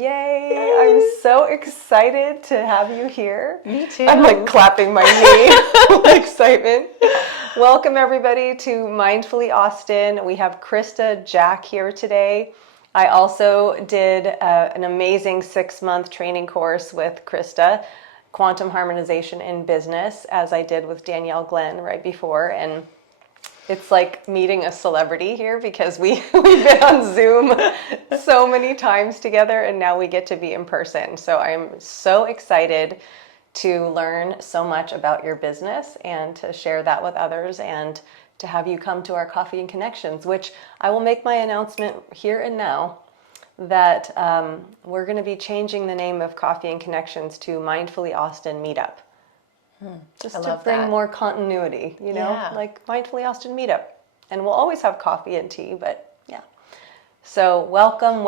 Yay! I'm so excited to have you here. Me too. I'm like clapping my knee with excitement. Welcome everybody to Mindfully Austin. We have Krista Jack here today. I also did an amazing 6-month training course with Krista, Quantum Harmonization in Business, as I did with Danielle Glenn right before. And it's like meeting a celebrity here because we've been on Zoom so many times together and now we get to be in person. So I'm so excited to learn so much about your business and to share that with others and to have you come to our Coffee and Connections, which I will make my announcement here and now that we're going to be changing the name of Coffee and Connections to Mindfully Austin Meetup. Just to bring more continuity, you know, like Mindfully Austin Meetup. And we'll always have coffee and tea, but yeah. So welcome,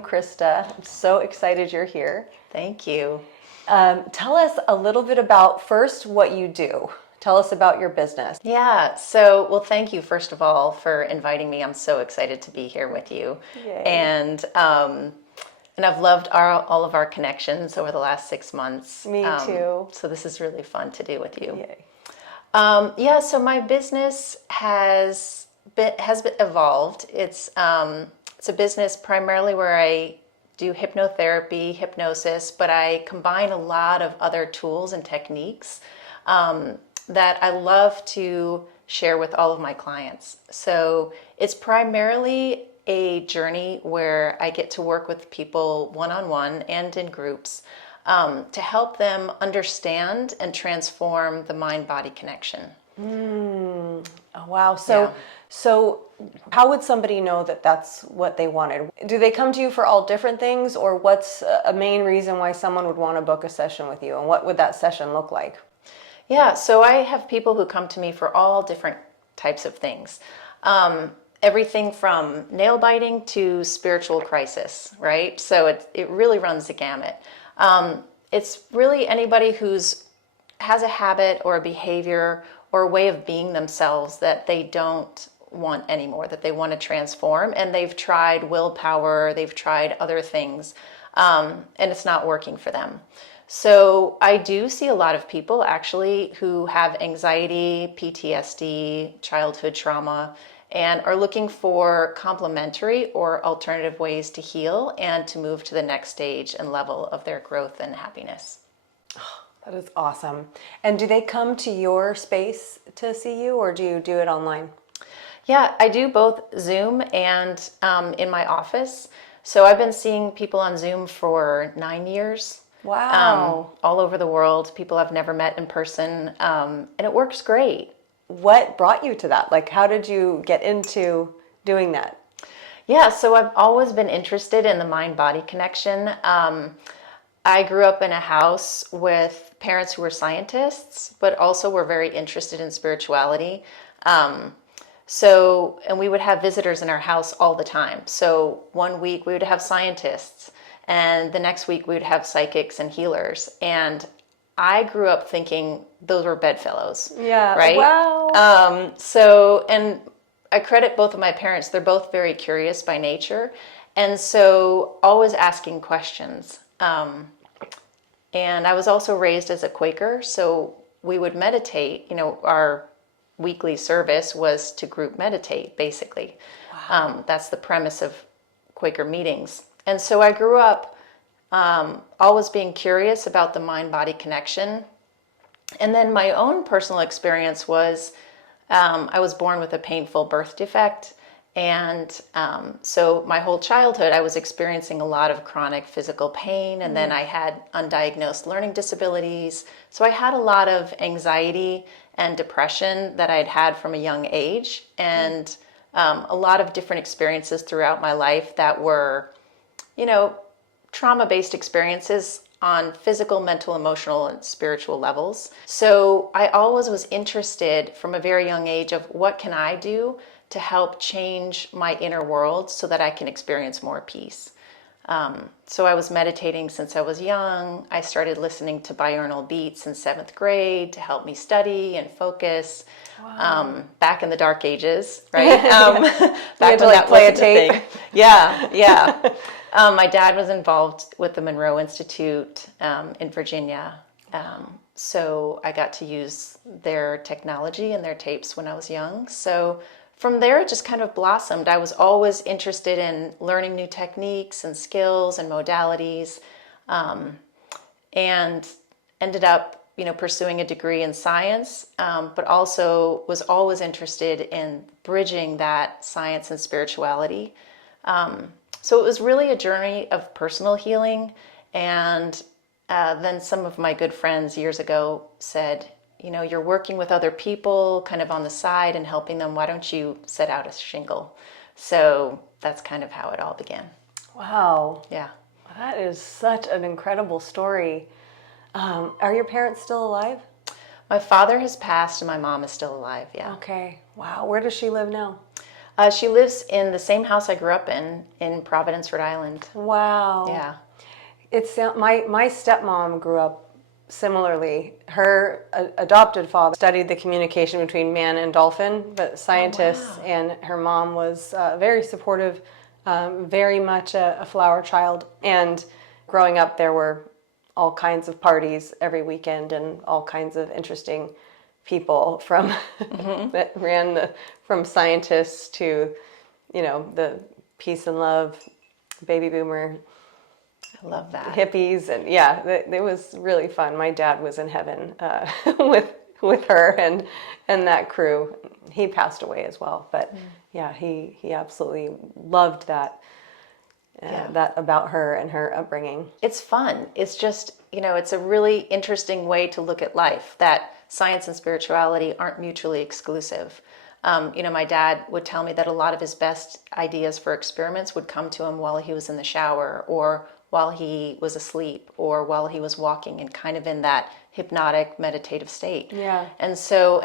Krista. I'm so excited you're here. Thank you. Tell us a little bit about first what you do. Tell us about your business. Yeah. So, well, thank you, first of all, for inviting me. I'm so excited to be here with you. Yay. And I've loved all of our connections over the last 6 months. Me too. So this is really fun to do with you. Yay. So my business has evolved. It's a business primarily where I do hypnotherapy, hypnosis, but I combine a lot of other tools and techniques that I love to share with all of my clients. So it's primarily a journey where I get to work with people one-on-one and in groups to help them understand and transform the mind-body connection. Oh, wow. So how would somebody know that that's what they wanted? Do they come to you for all different things, or what's a main reason why someone would want to book a session with you, and what would that session look like? Yeah, so I have people who come to me for all different types of things. Everything from nail biting to spiritual crisis, right? So it really runs the gamut. It's really anybody who's has a habit or a behavior or a way of being themselves that they don't want anymore, that they want to transform, and they've tried willpower, they've tried other things, and it's not working for them. So I do see a lot of people actually who have anxiety, PTSD, childhood trauma, and are looking for complementary or alternative ways to heal and to move to the next stage and level of their growth and happiness. Oh, that is awesome. And do they come to your space to see you, or do you do it online? Yeah, I do both Zoom and in my office. So I've been seeing people on Zoom for 9 years. Wow. All over the world, people I've never met in person, and it works great. What brought you to that? Like, how did you get into doing that? Yeah, so I've always been interested in the mind-body connection. I grew up in a house with parents who were scientists, but also were very interested in spirituality. And we would have visitors in our house all the time. So one week we would have scientists, and the next week we would have psychics and healers. And I grew up thinking those were bedfellows. Yeah. Right? Wow. And I credit both of my parents. They're both very curious by nature. And so always asking questions. And I was also raised as a Quaker. So we would meditate. You know, our weekly service was to group meditate, basically. Wow. That's the premise of Quaker meetings. And so I grew up always being curious about the mind-body connection. And then my own personal experience was I was born with a painful birth defect. And so my whole childhood, I was experiencing a lot of chronic physical pain. And then I had undiagnosed learning disabilities. So I had a lot of anxiety and depression that I'd had from a young age. And a lot of different experiences throughout my life that were, you know, trauma-based experiences on physical, mental, emotional, and spiritual levels. So I always was interested from a very young age of what can I do to help change my inner world so that I can experience more peace. So I was meditating since I was young. I started listening to binaural beats in 7th grade to help me study and focus. Wow. Back in the dark ages, right? Back when that play a tape. Yeah. My dad was involved with the Monroe Institute in Virginia. So I got to use their technology and their tapes when I was young. So from there, it just kind of blossomed. I was always interested in learning new techniques and skills and modalities, and ended up, pursuing a degree in science, but also was always interested in bridging that science and spirituality. So it was really a journey of personal healing. And then some of my good friends years ago said, you're working with other people kind of on the side and helping them. Why don't you set out a shingle? So that's kind of how it all began. Wow. Yeah. That is such an incredible story. Are your parents still alive? My father has passed and my mom is still alive. Yeah. Okay. Wow. Where does she live now? She lives in the same house I grew up in Providence, Rhode Island. Wow. Yeah. It's my stepmom grew up similarly. Her adopted father studied the communication between man and dolphin, but scientists, wow. and her mom was very supportive, very much a flower child. And growing up, there were all kinds of parties every weekend and all kinds of interesting people from that ran from scientists to, the peace and love, baby boomer, I love that. hippies, and yeah, it was really fun. My dad was in heaven with her and that crew. He passed away as well, but yeah, he absolutely loved that. That about her and her upbringing. It's fun. It's just, it's a really interesting way to look at life, that science and spirituality aren't mutually exclusive. My dad would tell me that a lot of his best ideas for experiments would come to him while he was in the shower, or while he was asleep, or while he was walking, and kind of in that hypnotic meditative state. Yeah. And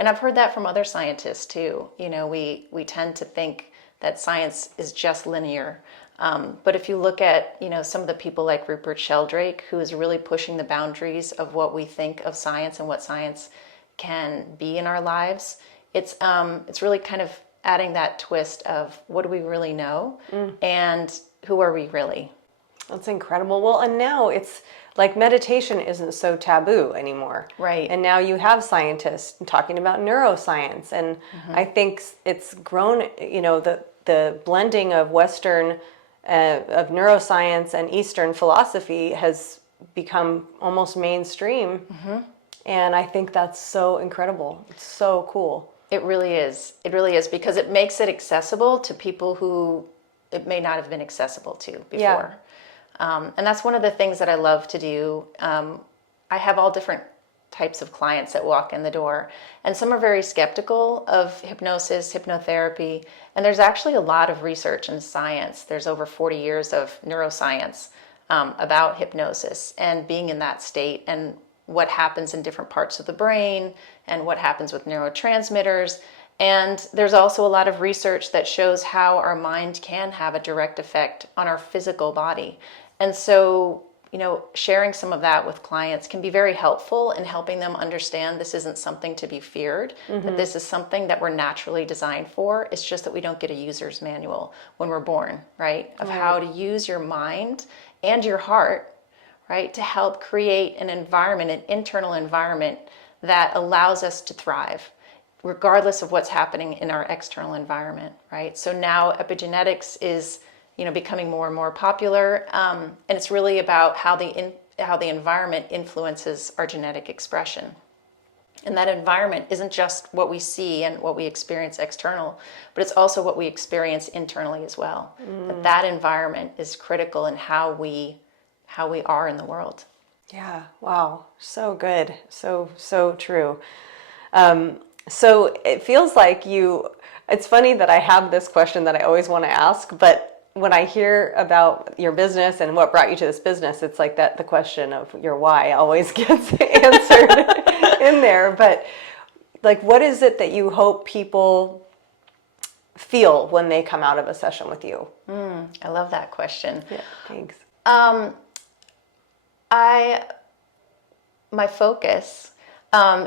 I've heard that from other scientists too. We tend to think that science is just linear. But if you look at, some of the people like Rupert Sheldrake, who is really pushing the boundaries of what we think of science and what science can be in our lives, it's really kind of adding that twist of what do we really know and who are we really? That's incredible. Well, and now it's like meditation isn't so taboo anymore. Right. And now you have scientists talking about neuroscience. And I think it's grown, the blending of Western, of neuroscience and Eastern philosophy has become almost mainstream. And I think that's so incredible. It's so cool. It really is. It really is, because it makes it accessible to people who it may not have been accessible to before. Yeah. And that's one of the things that I love to do. I have all different types of clients that walk in the door, and some are very skeptical of hypnosis, hypnotherapy, and there's actually a lot of research and science. There's over 40 years of neuroscience about hypnosis and being in that state, and what happens in different parts of the brain, and what happens with neurotransmitters. And there's also a lot of research that shows how our mind can have a direct effect on our physical body. And so, sharing some of that with clients can be very helpful in helping them understand this isn't something to be feared, that this is something that we're naturally designed for. It's just that we don't get a user's manual when we're born, right? Of how to use your mind and your heart, right, to help create an environment, an internal environment that allows us to thrive, regardless of what's happening in our external environment, right? So now epigenetics is, becoming more and more popular, and it's really about how the environment influences our genetic expression. And that environment isn't just what we see and what we experience external, but it's also what we experience internally as well. That environment is critical in how we are in the world. Yeah. Wow. So good. So true. So it feels like it's funny that I have this question that I always want to ask, but when I hear about your business and what brought you to this business, it's like the question of your why always gets answered in there. But like, what is it that you hope people feel when they come out of a session with you? I love that question. Yeah, thanks. My focus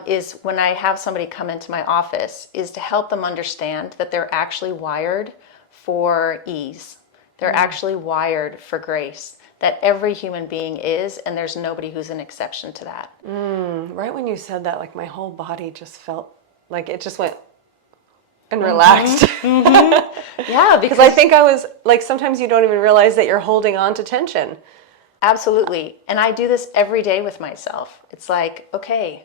is, when I have somebody come into my office, is to help them understand that they're actually wired for ease. They're actually wired for grace, that every human being is, and there's nobody who's an exception to that. Right when you said that, like my whole body just felt like it just went and relaxed. Yeah, Because I think I was like, sometimes you don't even realize that you're holding on to tension. absolutely. And I do this every day with myself. It's like, okay,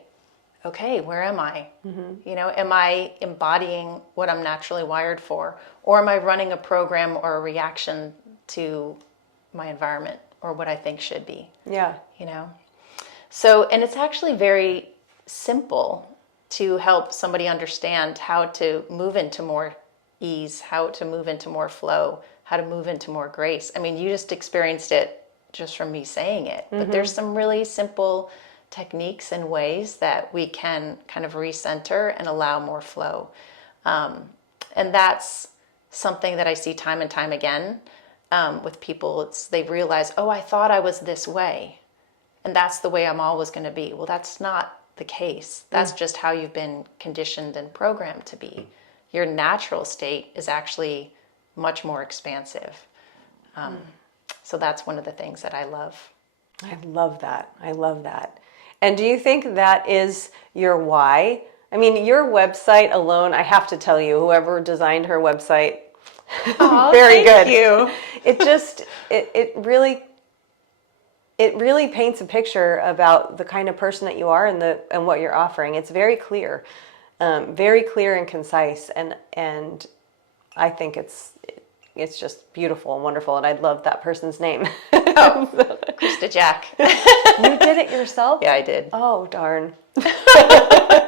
where am I? Am I embodying what I'm naturally wired for? Or am I running a program or a reaction to my environment or what I think should be? Yeah. So, and it's actually very simple to help somebody understand how to move into more ease, how to move into more flow, how to move into more grace. I mean, you just experienced it just from me saying it, but there's some really simple techniques and ways that we can kind of recenter and allow more flow. And that's something that I see time and time again with people. They realize, oh, I thought I was this way, and that's the way I'm always going to be. Well, that's not the case. That's just how you've been conditioned and programmed to be. Your natural state is actually much more expansive. So that's one of the things that I love. I love that. I love that. And do you think that is your why? I mean, your website alone, I have to tell you, whoever designed her website, very good. Thank you. It just, it really paints a picture about the kind of person that you are and what you're offering. It's very clear and concise, and I think it's just beautiful and wonderful, and I love that person's name. Oh, Krista Jack. You did it yourself? Yeah, I did. Oh, darn.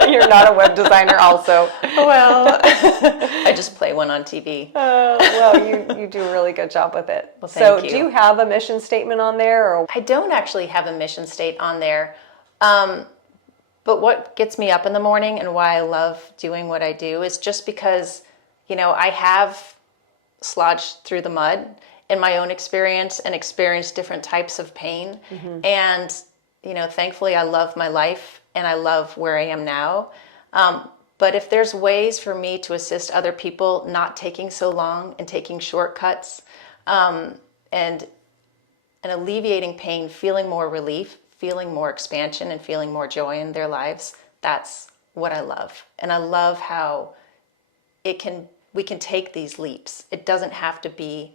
You're not a web designer also. Well, I just play one on TV. Well, you do a really good job with it. Well, thank you. Do you have a mission statement on there? Or? I don't actually have a mission state on there. But what gets me up in the morning and why I love doing what I do is just because, I have slodged through the mud in my own experience and experienced different types of pain. And, thankfully I love my life and I love where I am now. But if there's ways for me to assist other people not taking so long and taking shortcuts, and alleviating pain, feeling more relief, feeling more expansion, and feeling more joy in their lives, that's what I love. And I love how we can take these leaps. It doesn't have to be,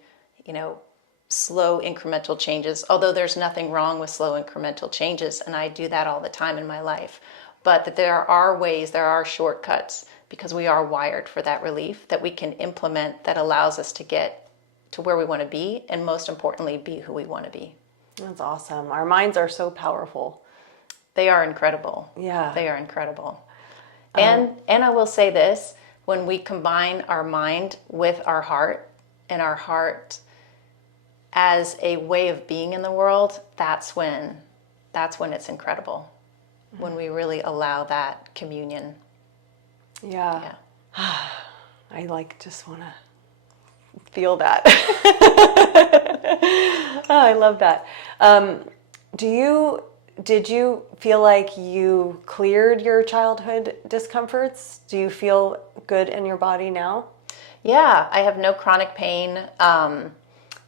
slow incremental changes, although there's nothing wrong with slow incremental changes, and I do that all the time in my life. But that there are ways, there are shortcuts, because we are wired for that relief that we can implement that allows us to get to where we want to be, and most importantly, be who we want to be. That's awesome. Our minds are so powerful. They are incredible. Yeah. They are incredible. And I will say this, when we combine our mind with our heart, and our heart as a way of being in the world, that's when it's incredible. When we really allow that communion. Yeah. I just want to feel that. Oh, I love that. Did you feel like you cleared your childhood discomforts? Do you feel good in your body now? Yeah, I have no chronic pain.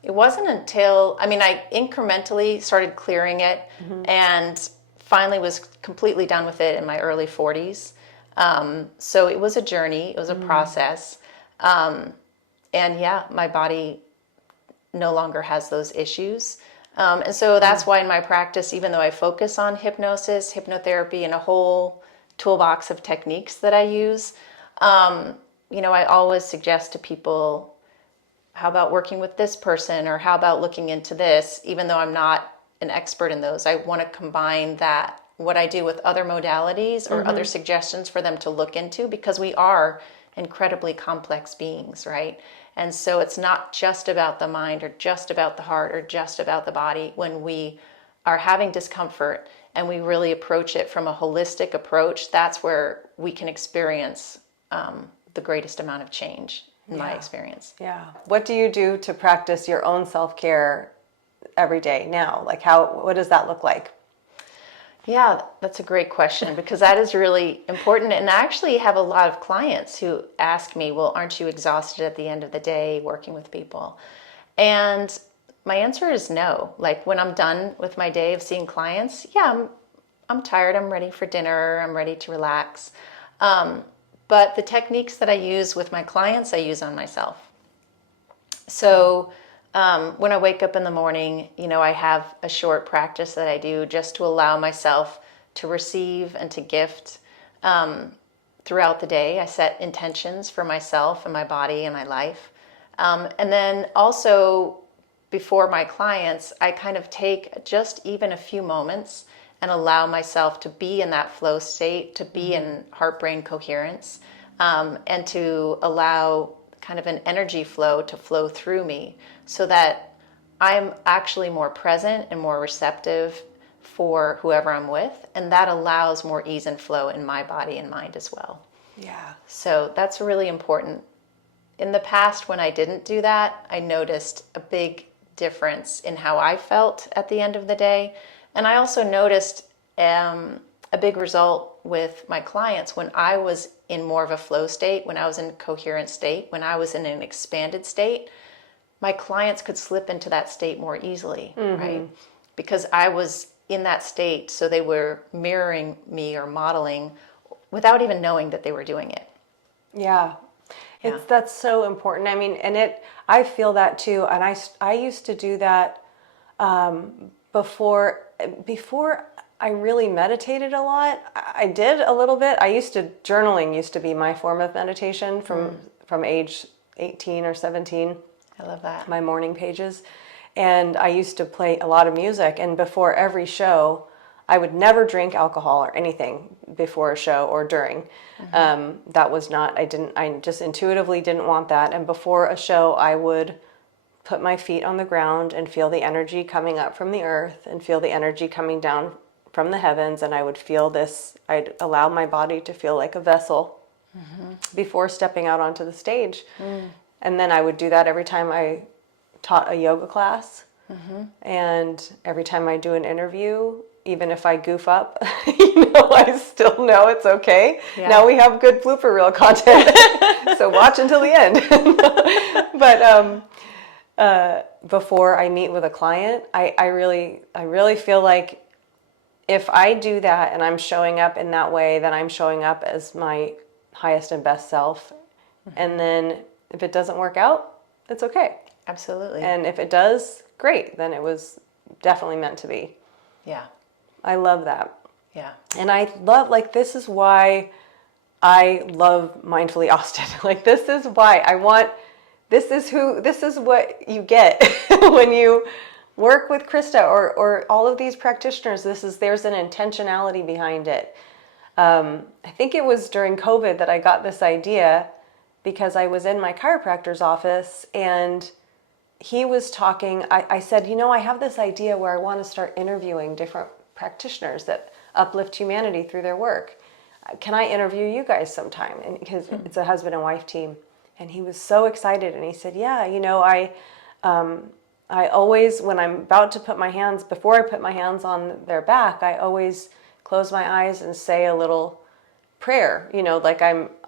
It wasn't until, I incrementally started clearing it and finally was completely done with it in my early 40s. So it was a journey, it was a process. And yeah, my body no longer has those issues. And so that's why in my practice, even though I focus on hypnosis, hypnotherapy, and a whole toolbox of techniques that I use, I always suggest to people, how about working with this person, or how about looking into this, even though I'm not an expert in those. I want to combine that, what I do, with other modalities or other suggestions for them to look into, because we are incredibly complex beings, right? And so it's not just about the mind or just about the heart or just about the body. When we are having discomfort and we really approach it from a holistic approach, that's where we can experience the greatest amount of change, in my experience. Yeah. What do you do to practice your own self-care every day now? Like what does that look like? Yeah, that's a great question, because that is really important. And I actually have a lot of clients who ask me, well, aren't you exhausted at the end of the day working with people? And my answer is no. Like when I'm done with my day of seeing clients, yeah, I'm tired. I'm ready for dinner. I'm ready to relax. But the techniques that I use with my clients, I use on myself. So when I wake up in the morning, I have a short practice that I do just to allow myself to receive and to gift throughout the day. I set intentions for myself and my body and my life. And then also before my clients, I kind of take just even a few moments and allow myself to be in that flow state, to be in heart-brain coherence, and to allow kind of an energy flow to flow through me so that I'm actually more present and more receptive for whoever I'm with. And that allows more ease and flow in my body and mind as well. Yeah. So that's really important. In the past, when I didn't do that, I noticed a big difference in how I felt at the end of the day. And I also noticed a big result with my clients when I was in more of a flow state, when I was in a coherent state, when I was in an expanded state, my clients could slip into that state more easily, right? Because I was in that state, so they were mirroring me or modeling without even knowing that they were doing it. Yeah. That's so important. I mean, I feel that too. And I used to do that before I really meditated a lot. I did a little bit. Journaling used to be my form of meditation from age 18 or 17. I love that. My morning pages. And I used to play a lot of music. And before every show, I would never drink alcohol or anything before a show or during. That was not, I just intuitively didn't want that. And before a show, I would put my feet on the ground and feel the energy coming up from the earth and feel the energy coming down from the heavens. And I would feel this, I'd allow my body to feel like a vessel before stepping out onto the stage. And then I would do that every time I taught a yoga class. And every time I do an interview, even if I goof up, I still know it's okay. Yeah. Now we have good blooper reel content, so watch until the end. But before I meet with a client, I really feel like if I do that and I'm showing up in that way, then I'm showing up as my highest and best self. And then if it doesn't work out, it's okay. Absolutely. And if it does, great. Then it was definitely meant to be. Yeah. I love that. Yeah. And I love, this is why I love Mindfully Austin. This is why this is what you get when you work with Krista or all of these practitioners. There's an intentionality behind it. I think it was during COVID that I got this idea because I was in my chiropractor's office and he was talking. I said, I have this idea where I want to start interviewing different practitioners that uplift humanity through their work. Can I interview you guys sometime? And because it's a husband and wife team. And he was so excited. And he said, yeah, I always, when I'm about to before I put my hands on their back, I always close my eyes and say a little prayer,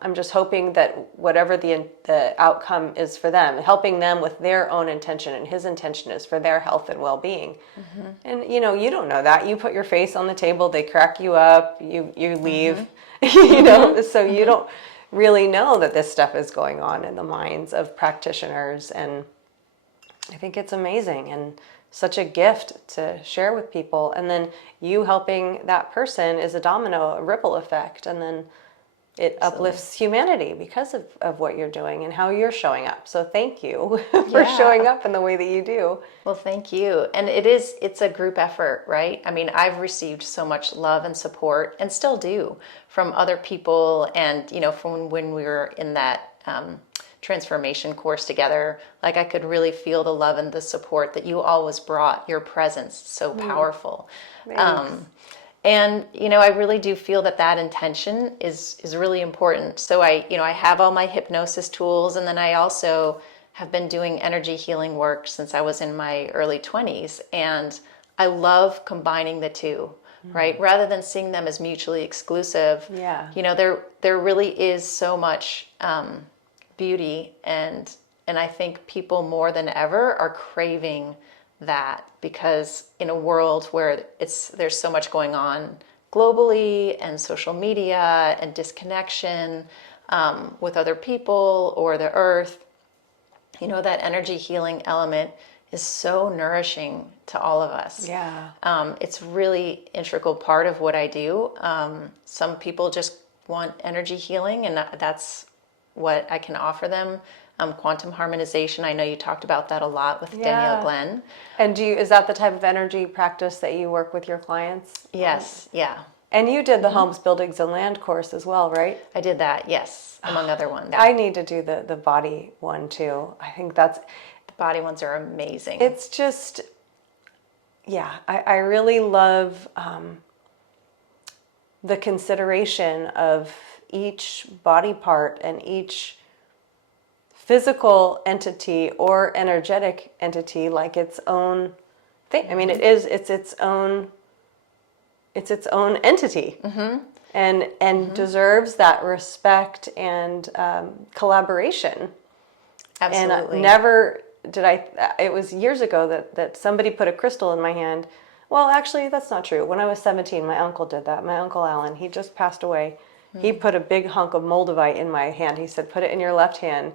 I'm just hoping that whatever the outcome is for them, helping them with their own intention, and his intention is for their health and well-being. And you don't know that. You put your face on the table, they crack you up, you leave, so you don't really know that this stuff is going on in the minds of practitioners. And I think it's amazing and such a gift to share with people. And then you helping that person is a ripple effect. And then it uplifts humanity because of what you're doing and how you're showing up. So thank you for showing up in the way that you do. Well, thank you. And it's a group effort, right? I mean, I've received so much love and support and still do from other people. And, from when we were in that transformation course together, I could really feel the love and the support that you always brought. Your presence, so powerful. And, I really do feel that intention is really important. So I have all my hypnosis tools, and then I also have been doing energy healing work since I was in my early 20s. And I love combining the two, right? Rather than seeing them as mutually exclusive. Yeah. There really is so much beauty and And I think people more than ever are craving that, because in a world where there's so much going on globally, and social media and disconnection with other people or the earth, that energy healing element is so nourishing to all of us. Yeah. It's really integral part of what I do. Some people just want energy healing, and that's what I can offer them. Quantum harmonization, I know you talked about that a lot with Danielle Glenn. And is that the type of energy practice that you work with your clients? Yes, yeah. And you did the Homes, Buildings, and Land course as well, right? I did that, yes, among other ones. I need to do the body one too. I think the body ones are amazing. It's just, I really love the consideration of each body part and each physical entity or energetic entity like its own thing. I mean, it's its own entity, and deserves that respect and collaboration. Absolutely. And never did it was years ago that somebody put a crystal in my hand. Well, actually, that's not true. When I was 17, my uncle did that. My Uncle Alan, he just passed away. He put a big hunk of moldavite in my hand. He said, put it in your left hand.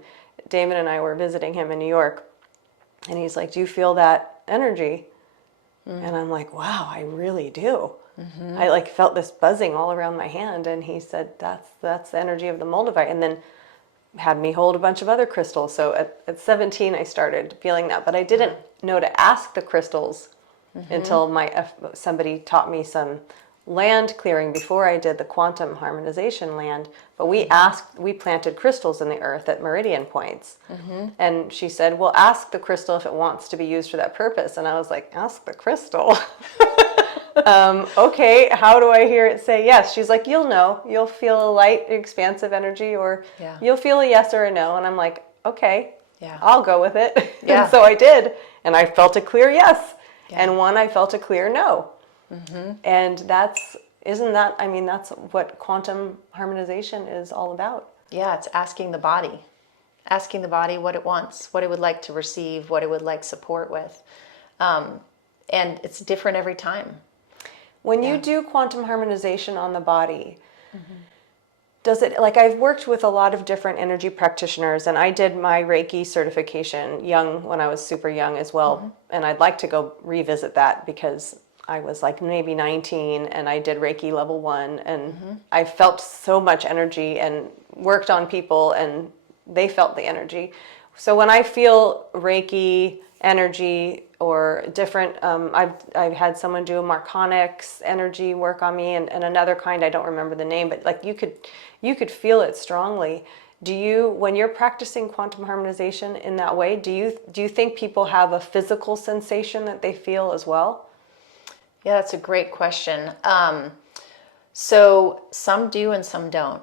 Damon and I were visiting him in New York. And he's like, do you feel that energy? And I'm like, wow, I really do. I felt this buzzing all around my hand. And he said, that's the energy of the moldavite. And then had me hold a bunch of other crystals. So at 17, I started feeling that. But I didn't know to ask the crystals until somebody taught me some land clearing before I did the quantum harmonization land. But we planted crystals in the earth at meridian points. And she said, well, ask the crystal if it wants to be used for that purpose. And I was like, ask the crystal? Okay, how do I hear it say yes? She's like, you'll know. You'll feel a light, expansive energy, or you'll feel a yes or a no. And I'm like, okay, I'll go with it. And so I did. And I felt a clear yes. And one, I felt a clear no. And that's what quantum harmonization is all about. Yeah, it's asking the body what it wants, what it would like to receive, what it would like support with. And it's different every time. When you do quantum harmonization on the body, does it, I've worked with a lot of different energy practitioners, and I did my Reiki certification when I was super young as well. And I'd like to go revisit that because I was maybe 19 and I did Reiki level 1, and I felt so much energy and worked on people and they felt the energy. So when I feel Reiki energy or different, I've had someone do a Marconics energy work on me, and another kind, I don't remember the name, but you could feel it strongly. When you're practicing quantum harmonization in that way, do you think people have a physical sensation that they feel as well? Yeah, that's a great question. So some do and some don't.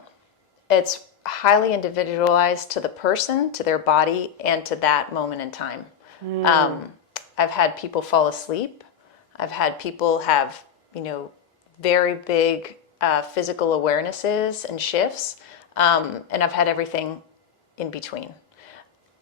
It's highly individualized to the person, to their body, and to that moment in time. I've had people fall asleep. I've had people have, very big physical awarenesses and shifts. And I've had everything in between.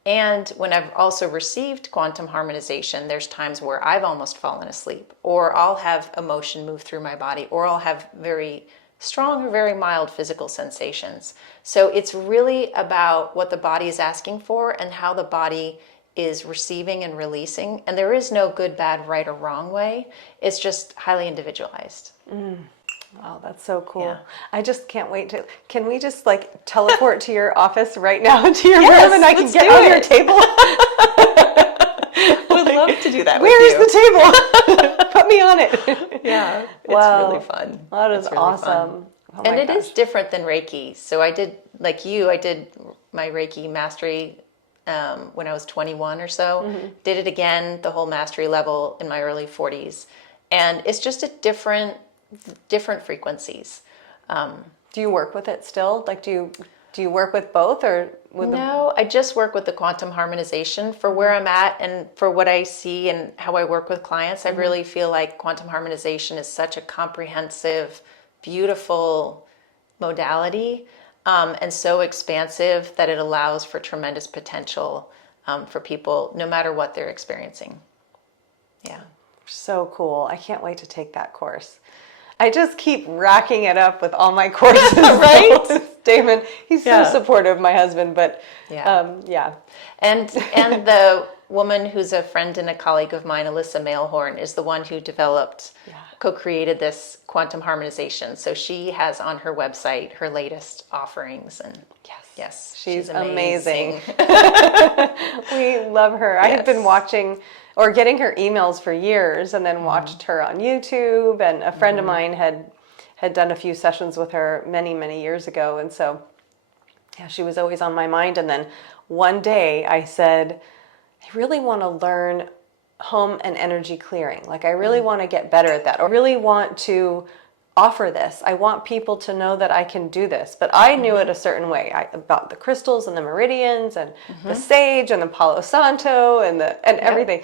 And when I've also received quantum harmonization, there's times where I've almost fallen asleep, or I'll have emotion move through my body, or I'll have very strong or very mild physical sensations. So it's really about what the body is asking for and how the body is receiving and releasing. And there is no good, bad, right, or wrong way. It's just highly individualized. Wow, that's so cool. Yeah. I just can't wait can we just teleport to your office right now, to your room, and I can get on your table? Would love to do that. Where's the table? Put me on it. Yeah, wow. It's really fun. That is really awesome. Oh and it is different than Reiki. So I did, I did my Reiki mastery when I was 21 or so. Did it again, the whole mastery level, in my early 40s. And it's just a different frequencies. Do you work with it still? Do you work with both, or with No, I just work with the quantum harmonization for where I'm at and for what I see and how I work with clients. I really feel like quantum harmonization is such a comprehensive, beautiful modality, and so expansive that it allows for tremendous potential for people, no matter what they're experiencing. Yeah. So cool. I can't wait to take that course. I just keep racking it up with all my courses, right? Damon, he's so supportive, my husband, but yeah. And the woman who's a friend and a colleague of mine, Alyssa Mailhorn, is the one who developed, co-created this quantum harmonization. So she has on her website her latest offerings, and yes, she's amazing. We love her. I have been watching or getting her emails for years, and then watched her on YouTube, and a friend of mine had done a few sessions with her many years ago, and so she was always on my mind. And then one day I said, I really want to learn home and energy clearing. Like, I really want to get better at that, or really want to offer this. I want people to know that I can do this. But I knew it a certain way, about the crystals and the meridians and the sage and the Palo Santo and everything.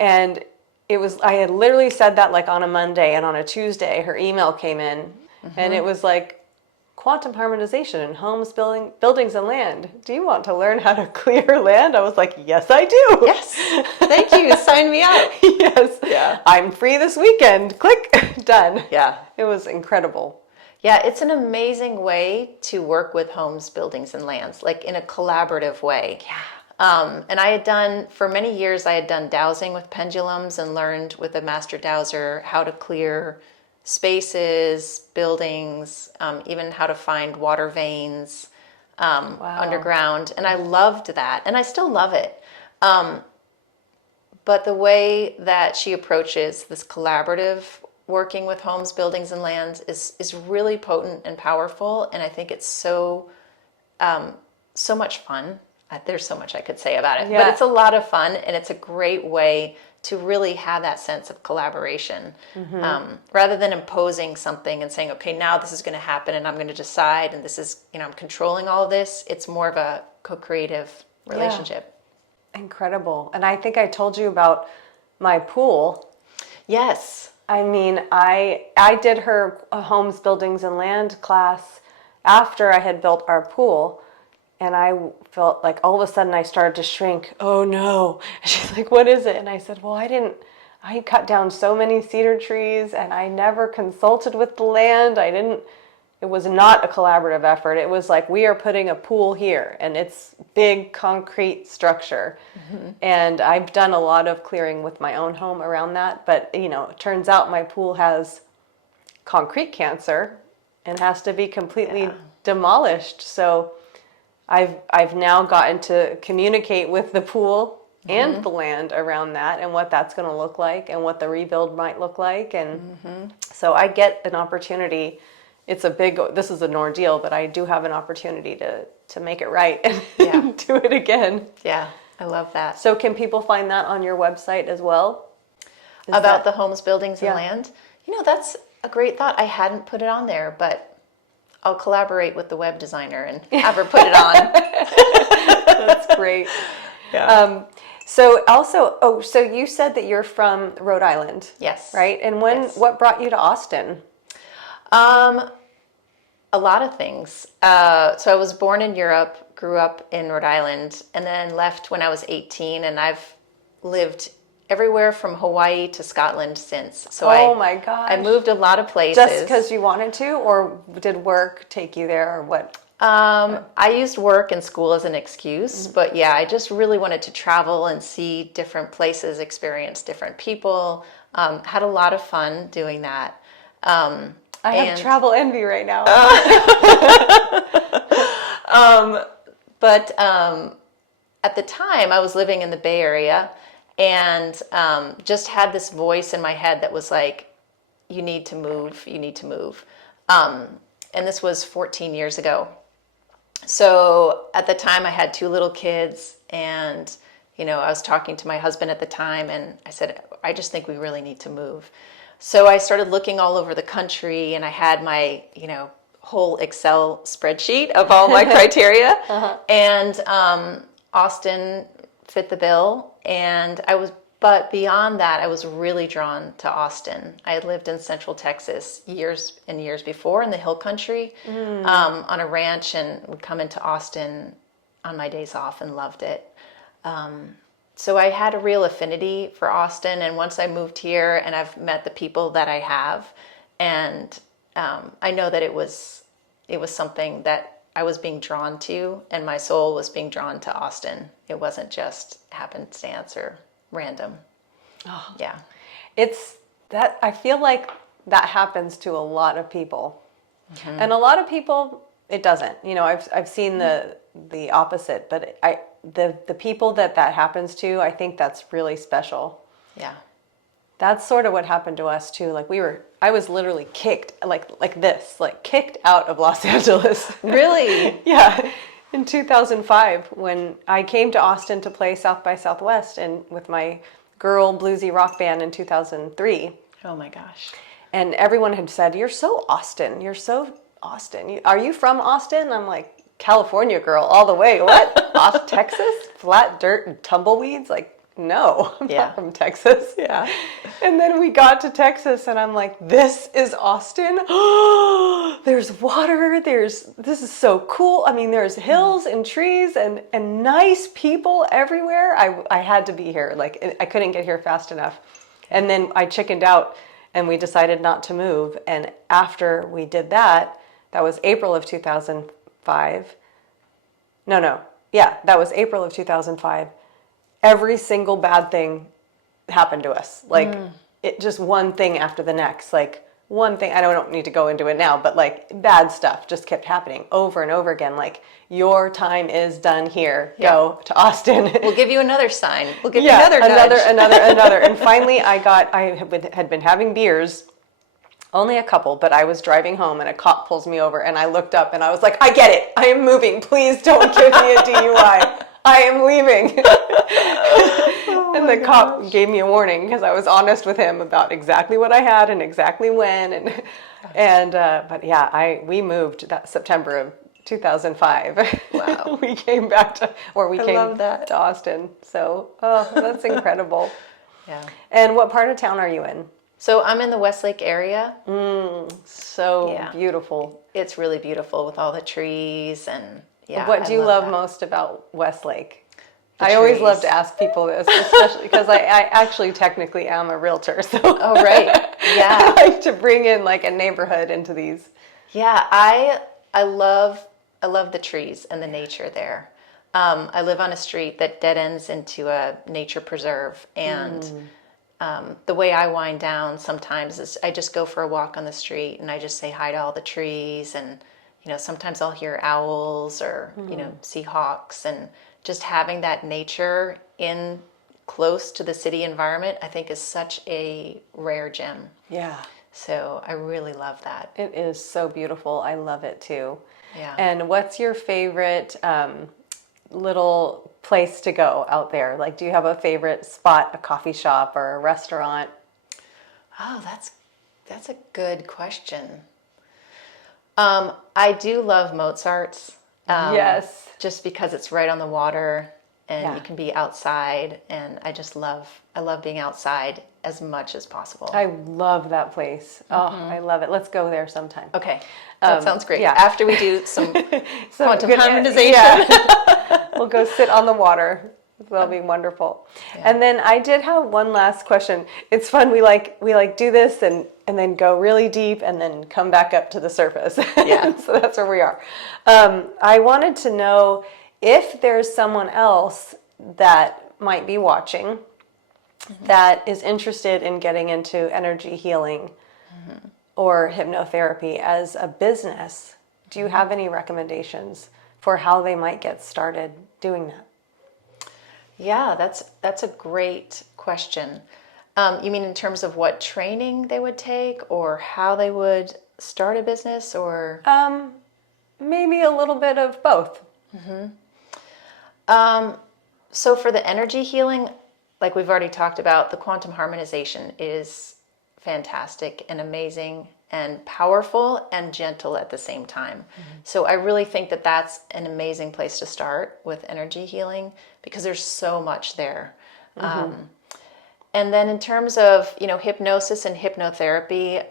And it was, I had literally said that like on a Monday, and on a Tuesday her email came in, and it was like, quantum harmonization in homes, buildings, and land. Do you want to learn how to clear land? I was like, yes, I do. Yes. Thank you. Sign me up. Yes. Yeah. I'm free this weekend. Click. Done. Yeah. It was incredible. Yeah, it's an amazing way to work with homes, buildings, and lands, like in a collaborative way. Yeah. And I had done, for many years, I had done dowsing with pendulums, and learned with a master dowser how to clear spaces, buildings, even how to find water veins underground. And I loved that. And I still love it. But the way that she approaches this collaborative working with homes, buildings, and lands is really potent and powerful. And I think it's so much fun. There's so much I could say about it, but it's a lot of fun, and it's a great way to really have that sense of collaboration, rather than imposing something and saying, okay, now this is going to happen and I'm going to decide, and this is, I'm controlling all of this. It's more of a co-creative relationship. Incredible. And I think I told you about my pool. Yes. I mean, I did her homes, buildings, and land class after I had built our pool. And I felt like all of a sudden I started to shrink. Oh no. And she's like, what is it? And I said, well, I cut down so many cedar trees, and I never consulted with the land. It was not a collaborative effort. It was like, we are putting a pool here, and it's big concrete structure. And I've done a lot of clearing with my own home around that. But, it turns out my pool has concrete cancer and has to be completely demolished. So I've now gotten to communicate with the pool and the land around that, and what that's going to look like, and what the rebuild might look like. And so I get an opportunity. This is an ordeal, but I do have an opportunity to make it right and do it again. Yeah, I love that. So can people find that on your website as well? About the homes, buildings, and land? That's a great thought. I hadn't put it on there, but I'll collaborate with the web designer and have her put it on. That's great. Yeah. So also, so you said that you're from Rhode Island. Yes. Right? And what brought you to Austin? A lot of things. So I was born in Europe, grew up in Rhode Island, and then left when I was 18, and I've lived everywhere from Hawaii to Scotland since. So my gosh. I moved a lot of places. Just because you wanted to, or did work take you there, or what? I used work and school as an excuse, but I just really wanted to travel and see different places, experience different people. Had a lot of fun doing that. I have travel envy right now. But at the time, I was living in the Bay Area, and just had this voice in my head that was like, you need to move, you need to move. And this was 14 years ago. So at the time I had 2 little kids, and, I was talking to my husband at the time, and I said, I just think we really need to move. So I started looking all over the country, and I had my, whole Excel spreadsheet of all my criteria. And Austin fit the bill, and but beyond that, I was really drawn to Austin. I had lived in Central Texas years and years before in the hill country, on a ranch, and would come into Austin on my days off and loved it. So I had a real affinity for Austin, and once I moved here and I've met the people that I have, and I know that it was something that I was being drawn to, and my soul was being drawn to Austin. It wasn't just happenstance or random. Oh, Yeah. it's that I feel like that happens to a lot of people, and a lot of people it doesn't. You know, I've seen the opposite, but the people that happens to, I think that's really special. Yeah. That's sort of what happened to us too. Like I was literally kicked kicked out of Los Angeles. Really? Yeah. In 2005, when I came to Austin to play South by Southwest and with my girl bluesy rock band in 2003. Oh my gosh. And everyone had said, "You're so Austin. You're so Austin. Are you from Austin?" And I'm like, "California girl all the way." What? Texas? Flat dirt and tumbleweeds? Like, no, I'm not from Texas. Yeah. And then we got to Texas and I'm like, "This is Austin. There's water. This is so cool. I mean, there's hills and trees and nice people everywhere." I had to be here. Like, I couldn't get here fast enough. And then I chickened out and we decided not to move. And after we did that, that was April of 2005. No. Yeah, that was April of 2005. Every single bad thing happened to us. Like, it just one thing after the next. Like, one thing, I don't need to go into it now, but like bad stuff just kept happening over and over again. Like, your time is done here. Yeah. Go to Austin. We'll give you another sign. We'll give you another nudge. another. And finally I had been having beers, only a couple, but I was driving home and a cop pulls me over and I looked up and I was like, "I get it. I am moving. Please don't give me a DUI. I am leaving." And the cop gave me a warning because I was honest with him about exactly what I had and exactly when. But yeah, we moved that September of 2005. Wow. We came back to to Austin. So, that's incredible. Yeah. And what part of town are you in? So I'm in the Westlake area. So beautiful. It's really beautiful with all the trees and What do you love that. most about Westlake? The I always trees. love to ask people this, especially because I actually technically am a realtor. So Oh, right. Yeah. I like to bring in like a neighborhood into these. Yeah, I love the trees and the nature there. I live on a street that dead ends into a nature preserve, and the way I wind down sometimes is I just go for a walk on the street and I just say hi to all the trees, and sometimes I'll hear owls or see hawks, and just having that nature in close to the city environment, I think is such a rare gem. Yeah. So I really love that. It is so beautiful. I love it too. Yeah. And what's your favorite little place to go out there? Like, do you have a favorite spot, a coffee shop or a restaurant? Oh, that's a good question. I do love Mozart's. Yes. Just because it's right on the water and Yeah. you can be outside, and I love being outside as much as possible. I love that place. Oh, I love it. Let's go there sometime. Okay. That sounds great. yeah. After we do some quantum good- harmonization. Yeah. We'll go sit on the water. That'll be wonderful. Yeah. And then I did have one last question. It's fun. We do this and then go really deep and then come back up to the surface. Yeah. So that's where we are. I wanted to know if there's someone else that might be watching that is interested in getting into energy healing or hypnotherapy as a business. Do you have any recommendations for how they might get started doing that? Yeah, that's a great question. You mean in terms of what training they would take or how they would start a business, or? Maybe a little bit of both. So for the energy healing, like we've already talked about, the quantum harmonization is fantastic and amazing and powerful and gentle at the same time. So I really think that that's an amazing place to start with energy healing, because there's so much there. And then in terms of hypnosis and hypnotherapy,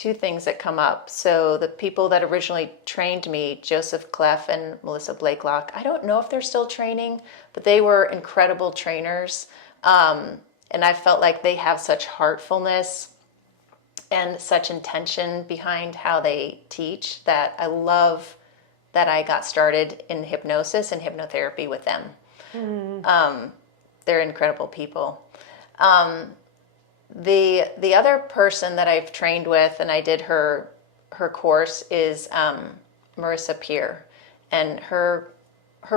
two things that come up. So the people that originally trained me, Joseph Clef and Melissa Blakelock, I don't know if they're still training, but they were incredible trainers. And I felt like they have such heartfulness and such intention behind how they teach that I love that I got started in hypnosis and hypnotherapy with them. They're incredible people. The other person that I've trained with, and I did her course, is Marissa Peer, and her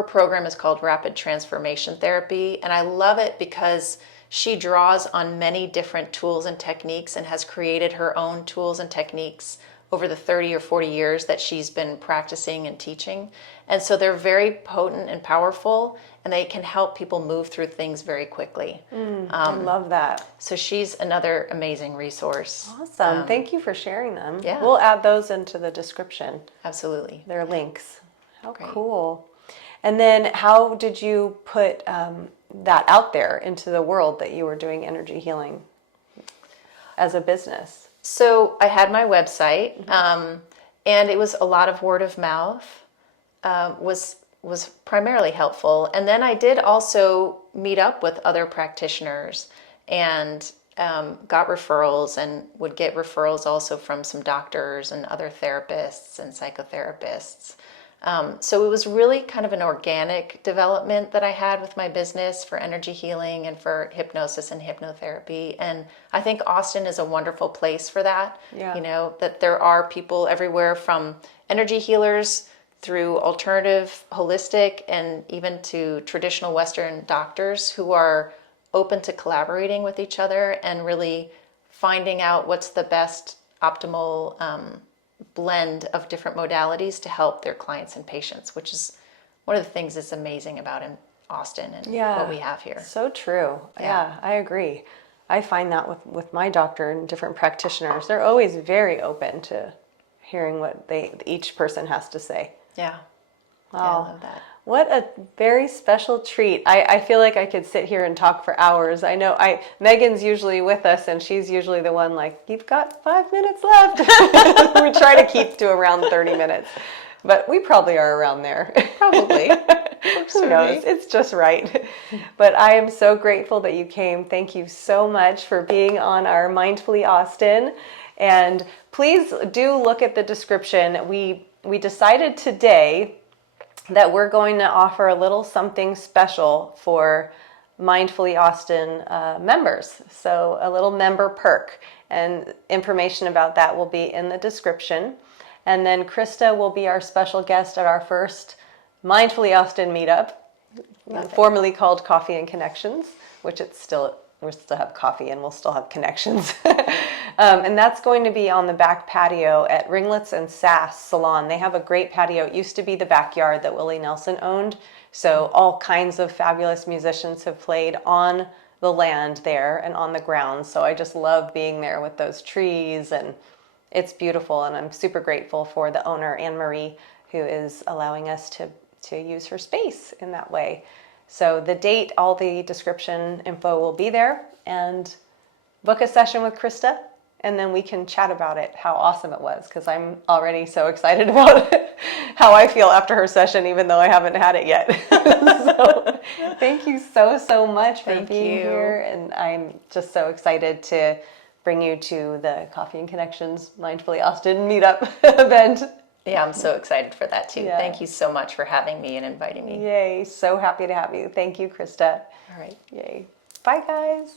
program is called Rapid Transformation Therapy, and I love it because she draws on many different tools and techniques and has created her own tools and techniques over the 30 or 40 years that she's been practicing and teaching. And so they're very potent and powerful, and they can help people move through things very quickly. I love that. So she's another amazing resource. Awesome. Thank you for sharing them. Yeah. We'll add those into the description. Absolutely. Their links. How Great. cool. And then how did you put that out there into the world that you were doing energy healing as a business? So I had my website, and it was a lot of word of mouth, was primarily helpful. And then I did also meet up with other practitioners and got referrals, and would get referrals also from some doctors and other therapists and psychotherapists. So it was really kind of an organic development that I had with my business for energy healing and for hypnosis and hypnotherapy. And I think Austin is a wonderful place for that. Yeah. You know, that there are people everywhere from energy healers through alternative, holistic, and even to traditional Western doctors who are open to collaborating with each other and really finding out what's the best optimal blend of different modalities to help their clients and patients, which is one of the things that's amazing about in Austin and what we have here. So true. Yeah, I agree. I find that with my doctor and different practitioners, they're always very open to hearing what each person has to say. Yeah. Wow. Yeah, I love that. What a very special treat. I feel like I could sit here and talk for hours. I know Megan's usually with us, and she's usually the one like, you've got 5 minutes left. We try to keep to around 30 minutes, but we probably are around there. Probably. Who knows? It's just right. But I am so grateful that you came. Thank you so much for being on our Mindfully Austin. And please do look at the description. We decided today that we're going to offer a little something special for Mindfully Austin members. So a little member perk, and information about that will be in the description. And then Krista will be our special guest at our first Mindfully Austin meetup, formerly called Coffee and Connections, which we'll still have coffee and we'll still have connections. And that's going to be on the back patio at Ringlets and Sass Salon. They have a great patio. It used to be the backyard that Willie Nelson owned. So all kinds of fabulous musicians have played on the land there and on the grounds. So I just love being there with those trees, and it's beautiful. And I'm super grateful for the owner, Anne Marie, who is allowing us to use her space in that way. So the date, all the description info will be there, and book a session with Krista, and then we can chat about it, how awesome it was, because I'm already so excited about how I feel after her session, even though I haven't had it yet. So thank you so much for being here, and I'm just so excited to bring you to the Coffee and Connections Mindfully Austin meetup event. Yeah, I'm so excited for that too. Yeah. Thank you so much for having me and inviting me. Yay, so happy to have you. Thank you, Krista. All right. Yay. Bye, guys.